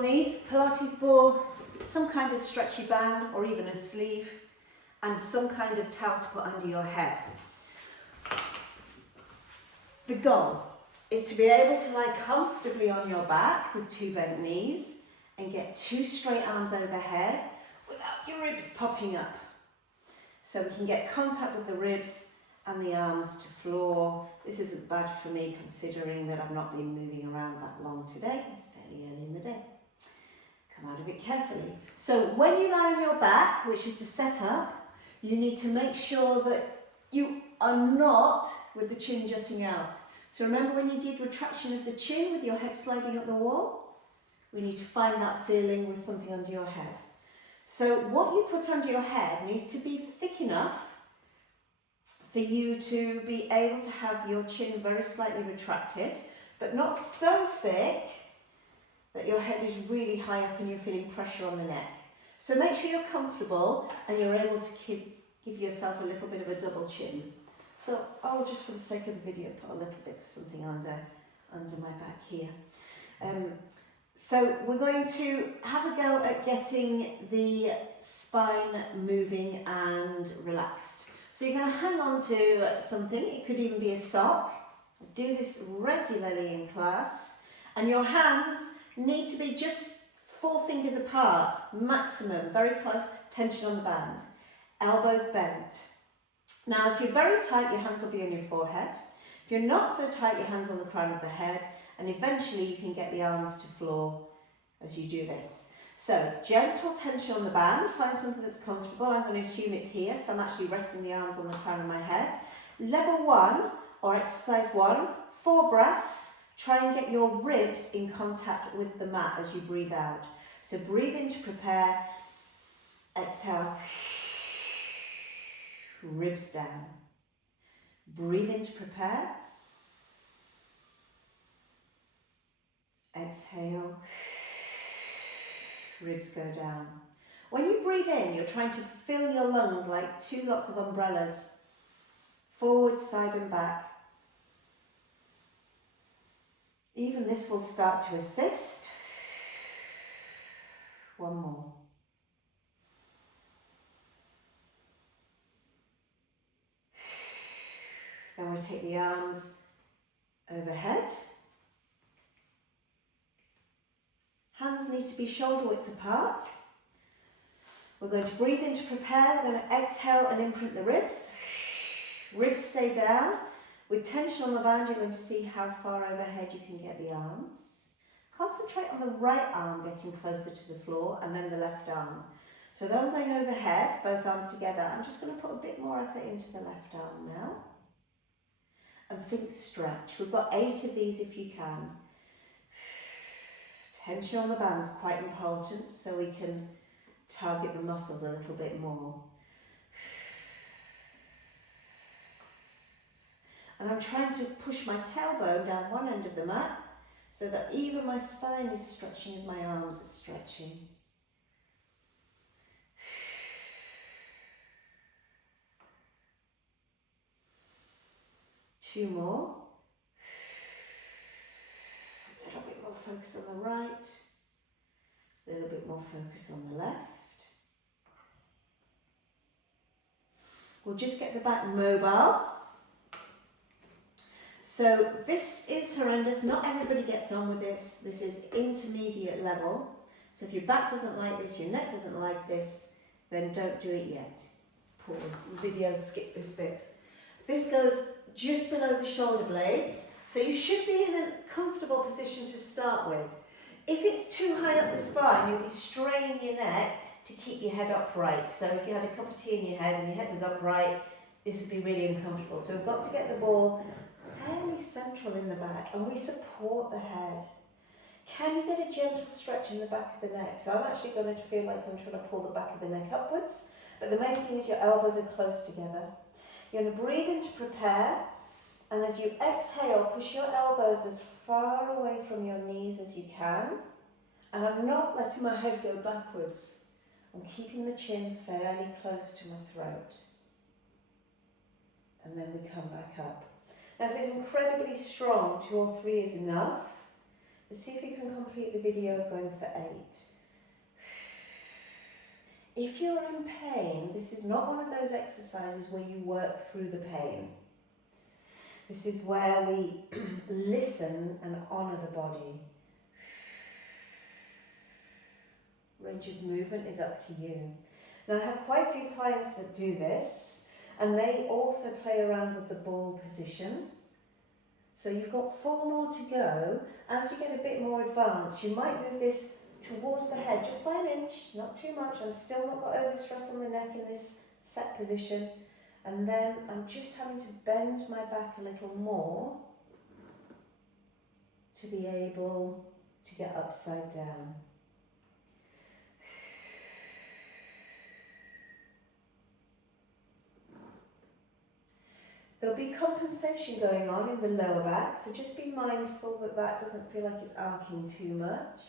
you'll need Pilates ball, some kind of stretchy band or even a sleeve, and some kind of towel to put under your head. The goal is to be able to lie comfortably on your back with 2 bent knees and get 2 straight arms overhead without your ribs popping up. So we can get contact with the ribs and the arms to floor. This isn't bad for me considering that I've not been moving around that long today. It's fairly early in the day. Come out of it carefully. So when you lie on your back, which is the setup, you need to make sure that you are not with the chin jutting out. So remember when you did retraction of the chin with your head sliding up the wall? We need to find that feeling with something under your head. So what you put under your head needs to be thick enough for you to be able to have your chin very slightly retracted, but not so thick that your head is really high up and you're feeling pressure on the neck. So make sure you're comfortable and you're able to give yourself a little bit of a double chin. So I'll just, for the sake of the video, put a little bit of something under my back here. So we're going to have a go at getting the spine moving and relaxed. So you're going to hang on to something. It could even be a sock. Do this regularly in class. And your hands need to be just 4 fingers apart, maximum, very close, tension on the band. Elbows bent. Now, if you're very tight, your hands will be on your forehead. If you're not so tight, your hands on the crown of the head. And eventually you can get the arms to floor as you do this. So, gentle tension on the band. Find something that's comfortable. I'm going to assume it's here, so I'm actually resting the arms on the crown of my head. Level 1, or exercise 1, 4 breaths. Try and get your ribs in contact with the mat as you breathe out. So breathe in to prepare. Exhale. Ribs down. Breathe in to prepare. Exhale. Ribs go down. When you breathe in, you're trying to fill your lungs like 2 lots of umbrellas. Forward, side and back. Even this will start to assist. 1 more. Then we take the arms overhead. Hands need to be shoulder width apart. We're going to breathe in to prepare. We're going to exhale and imprint the ribs. Ribs stay down. With tension on the band, you're going to see how far overhead you can get the arms. Concentrate on the right arm getting closer to the floor and then the left arm. So though I'm going overhead, both arms together, I'm just going to put a bit more effort into the left arm now. And think stretch. We've got 8 of these if you can. Tension on the band is quite important so we can target the muscles a little bit more. And I'm trying to push my tailbone down one end of the mat so that even my spine is stretching as my arms are stretching. Two more. A little bit more focus on the right. A little bit more focus on the left. We'll just get the back mobile. So this is horrendous. Not everybody gets on with this. This is intermediate level. So if your back doesn't like this, your neck doesn't like this, then don't do it yet. Pause the video, skip this bit. This goes just below the shoulder blades. So you should be in a comfortable position to start with. If it's too high up the spine, you'll be straining your neck to keep your head upright. So if you had a cup of tea in your head and your head was upright, this would be really uncomfortable. So we've got to get the ball fairly central in the back and we support the head. Can you get a gentle stretch in the back of the neck? So I'm actually going to feel like I'm trying to pull the back of the neck upwards, but the main thing is your elbows are close together. You're going to breathe in to prepare, and as you exhale, push your elbows as far away from your knees as you can. And I'm not letting my head go backwards. I'm keeping the chin fairly close to my throat. And then we come back up. Now if it's incredibly strong, 2 or 3 is enough. Let's see if you can complete the video going for 8. If you're in pain, this is not one of those exercises where you work through the pain. This is where we listen and honour the body. Range of movement is up to you. Now I have quite a few clients that do this, and they also play around with the ball position. So you've got 4 more to go. As you get a bit more advanced, you might move this towards the head just by an inch, not too much. I'm still not got overstress on the neck in this set position. And then I'm just having to bend my back a little more to be able to get upside down. There'll be compensation going on in the lower back, so just be mindful that that doesn't feel like it's arcing too much.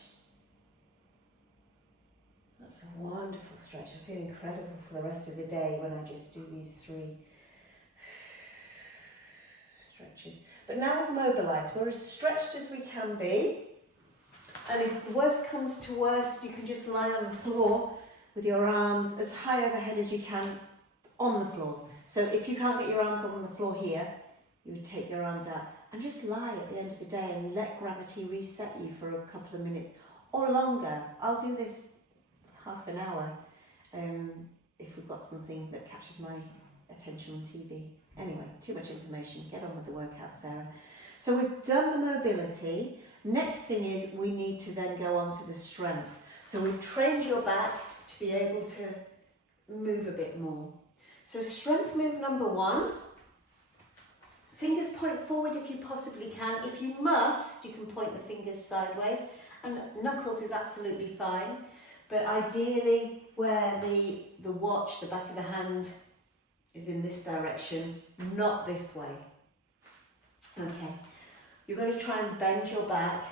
That's a wonderful stretch. I feel incredible for the rest of the day when I just do these 3 stretches. But now we've mobilised. We're as stretched as we can be. And if the worst comes to worst, you can just lie on the floor with your arms as high overhead as you can on the floor. So if you can't get your arms on the floor here, you would take your arms out and just lie at the end of the day and let gravity reset you for a couple of minutes or longer. I'll do this half an hour if we've got something that catches my attention on TV. Anyway, too much information. Get on with the workout, Sarah. So we've done the mobility. Next thing is we need to then go on to the strength. So we've trained your back to be able to move a bit more. So strength move number 1, fingers point forward if you possibly can. If you must, you can point the fingers sideways, and knuckles is absolutely fine. But ideally where the watch, the back of the hand, is in this direction, not this way. Okay, you're going to try and bend your back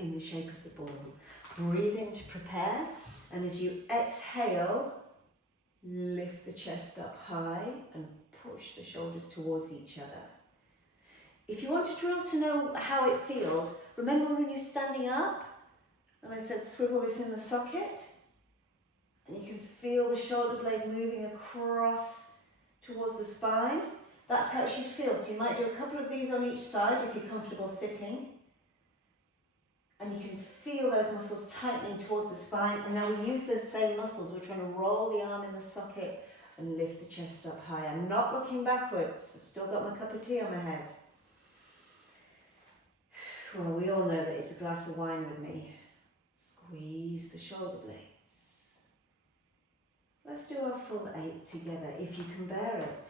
in the shape of the ball. Breathe in to prepare, and as you exhale, lift the chest up high and push the shoulders towards each other. If you want to drill to know how it feels, remember when you're standing up and I said swivel this in the socket, and you can feel the shoulder blade moving across towards the spine. That's how it should feel. So you might do a couple of these on each side if you're comfortable sitting. And you can feel those muscles tightening towards the spine. And now we use those same muscles. We're trying to roll the arm in the socket and lift the chest up high. I'm not looking backwards. I've still got my cup of tea on my head. Well, we all know that it's a glass of wine with me. Squeeze the shoulder blades. Let's do our full 8 together if you can bear it.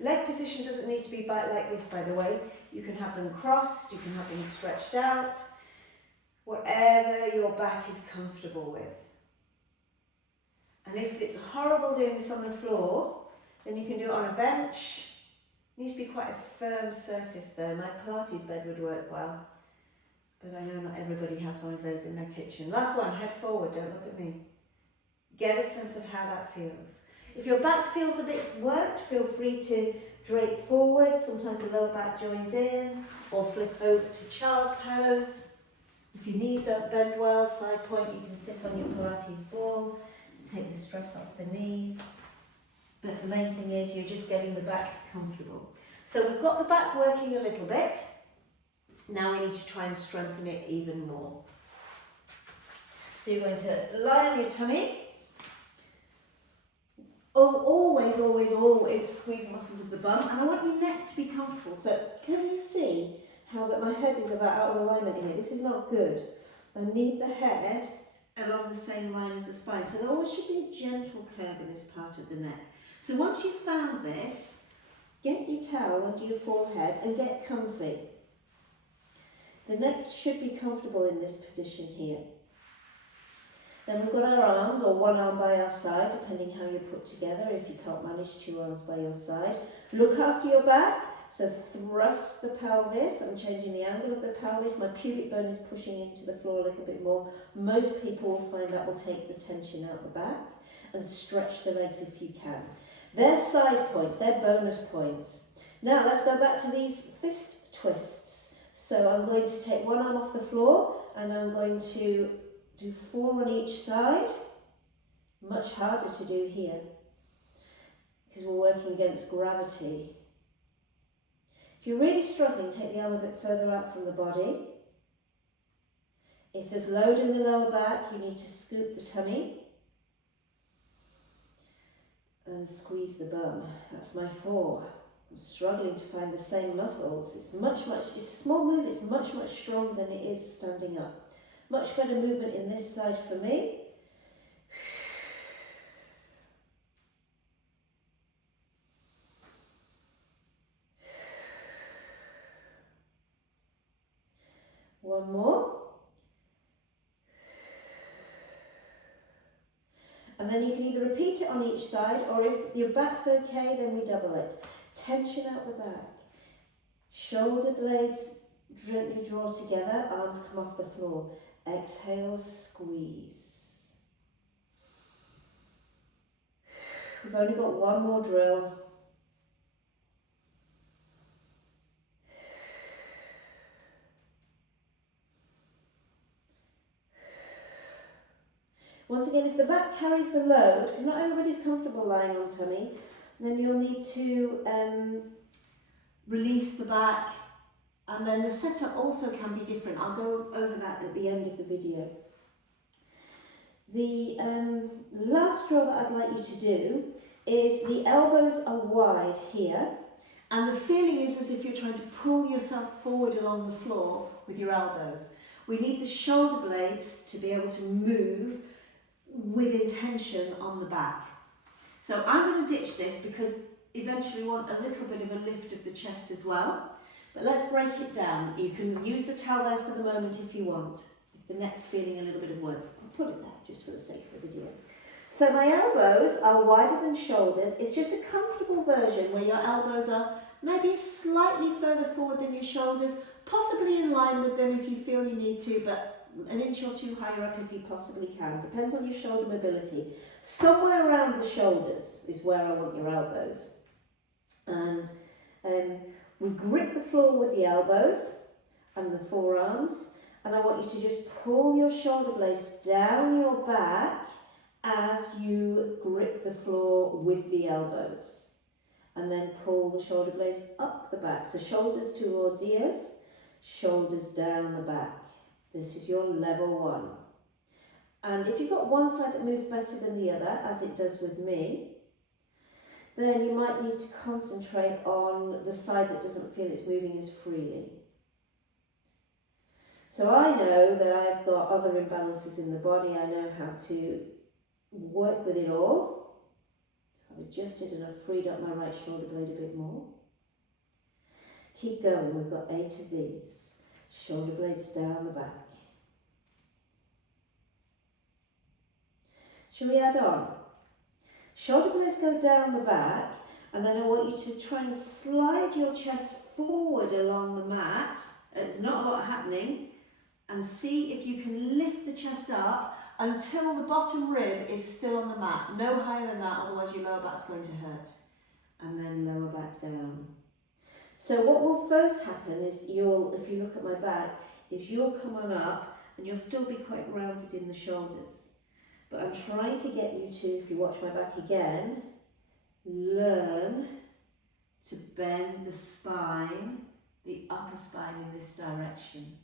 Leg position doesn't need to be like this, by the way. You can have them crossed, you can have them stretched out, whatever your back is comfortable with. And if it's horrible doing this on the floor, then you can do it on a bench. It needs to be quite a firm surface though. My Pilates bed would work well, but I know not everybody has one of those in their kitchen. Last one, head forward, don't look at me. Get a sense of how that feels. If your back feels a bit worked, feel free to drape forward. Sometimes the lower back joins in, or flip over to child's pose. If your knees don't bend well, side point, you can sit on your Pilates ball to take the stress off the knees. But the main thing is you're just getting the back comfortable. So we've got the back working a little bit. Now we need to try and strengthen it even more. So you're going to lie on your tummy. Always squeeze the muscles of the bum, and I want your neck to be comfortable. So can you see how that my head is about out of alignment here? This is not good. I need the head along the same line as the spine. So there always should be a gentle curve in this part of the neck. So once you've found this, get your towel under your forehead and get comfy. The neck should be comfortable in this position here. Then we've got our arms, or one arm by our side, depending how you're put together. If you can't manage 2 arms by your side. Look after your back, so thrust the pelvis. I'm changing the angle of the pelvis. My pubic bone is pushing into the floor a little bit more. Most people will find that will take the tension out the back. And stretch the legs if you can. They're side points, they're bonus points. Now let's go back to these fist twists. So I'm going to take one arm off the floor and I'm going to do 4 on each side. Much harder to do here because we're working against gravity. If you're really struggling, take the arm a bit further out from the body. If there's load in the lower back, you need to scoop the tummy and squeeze the bum. That's my 4. I'm struggling to find the same muscles. It's a small move, it's much stronger than it is standing up. Much better movement in this side for me. One more. And then you can either repeat it on each side, or if your back's okay, then we double it. Tension out the back. Shoulder blades gently draw together, arms come off the floor. Exhale, squeeze. We've only got one more drill. Once again, if the back carries the load, because not everybody's comfortable lying on tummy, then you'll need to release the back, and then the setup also can be different. I'll go over that at the end of the video. The last drill that I'd like you to do is the elbows are wide here, and the feeling is as if you're trying to pull yourself forward along the floor with your elbows. We need the shoulder blades to be able to move with intention on the back. So I'm going to ditch this because eventually we want a little bit of a lift of the chest as well. But let's break it down. You can use the towel there for the moment if you want. If the neck's feeling a little bit of work, I'll put it there just for the sake of the video. So my elbows are wider than shoulders. It's just a comfortable version where your elbows are maybe slightly further forward than your shoulders, possibly in line with them if you feel you need to, but an inch or 2 higher up if you possibly can. Depends on your shoulder mobility. Somewhere around the shoulders is where I want your elbows. And we grip the floor with the elbows and the forearms, and I want you to just pull your shoulder blades down your back as you grip the floor with the elbows, and then pull the shoulder blades up the back. So shoulders towards ears, shoulders down the back. This is your level 1. And if you've got one side that moves better than the other, as it does with me, then you might need to concentrate on the side that doesn't feel it's moving as freely. So I know that I've got other imbalances in the body. I know how to work with it all. So I've adjusted and I've freed up my right shoulder blade a bit more. Keep going, we've got 8 of these. Shoulder blades down the back. Shall we add on? Shoulder blades go down the back, and then I want you to try and slide your chest forward along the mat. There's not a lot happening, and see if you can lift the chest up until the bottom rib is still on the mat. No higher than that, otherwise your lower back's going to hurt. And then lower back down. So what will first happen is if you look at my back, is you'll come on up and you'll still be quite rounded in the shoulders. But I'm trying to get you to, if you watch my back again, learn to bend the spine, the upper spine in this direction.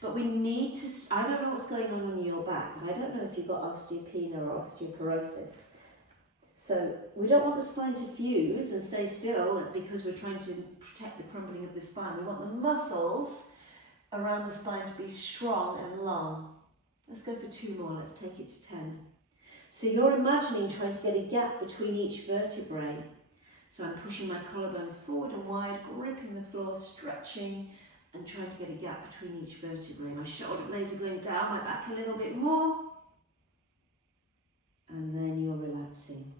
But we need to, I don't know what's going on your back. I don't know if you've got osteopenia or osteoporosis. So we don't want the spine to fuse and stay still because we're trying to protect the crumbling of the spine. We want the muscles around the spine to be strong and long. Let's go for 2 more, let's take it to 10. So you're imagining trying to get a gap between each vertebrae. So I'm pushing my collarbones forward and wide, gripping the floor, stretching, and trying to get a gap between each vertebrae. My shoulder blades are going down, my back a little bit more. And then you're relaxing.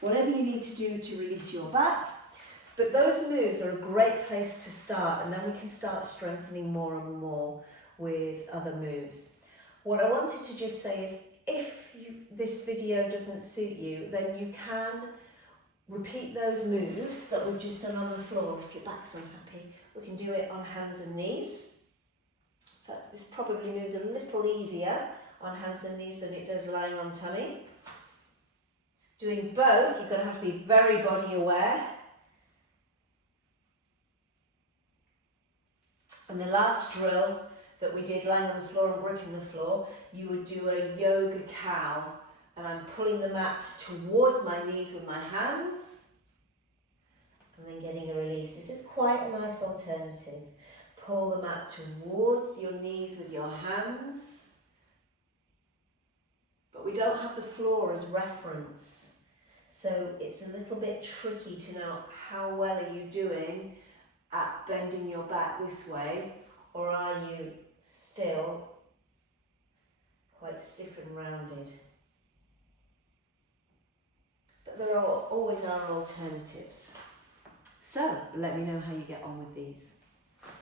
Whatever you need to do to release your back, but those moves are a great place to start, and then we can start strengthening more and more with other moves. What I wanted to just say is if this video doesn't suit you, then you can repeat those moves that we've just done on the floor. If your back's unhappy, we can do it on hands and knees. In fact, this probably moves a little easier on hands and knees than it does lying on tummy. Doing both, you're going to have to be very body aware. And the last drill that we did lying on the floor and gripping the floor, you would do a yoga cow. And I'm pulling the mat towards my knees with my hands and then getting a release. This is quite a nice alternative. Pull the mat towards your knees with your hands. But we don't have the floor as reference. So it's a little bit tricky to know how well are you doing at bending your back this way, or are you still quite stiff and rounded? But there always are alternatives. So let me know how you get on with these.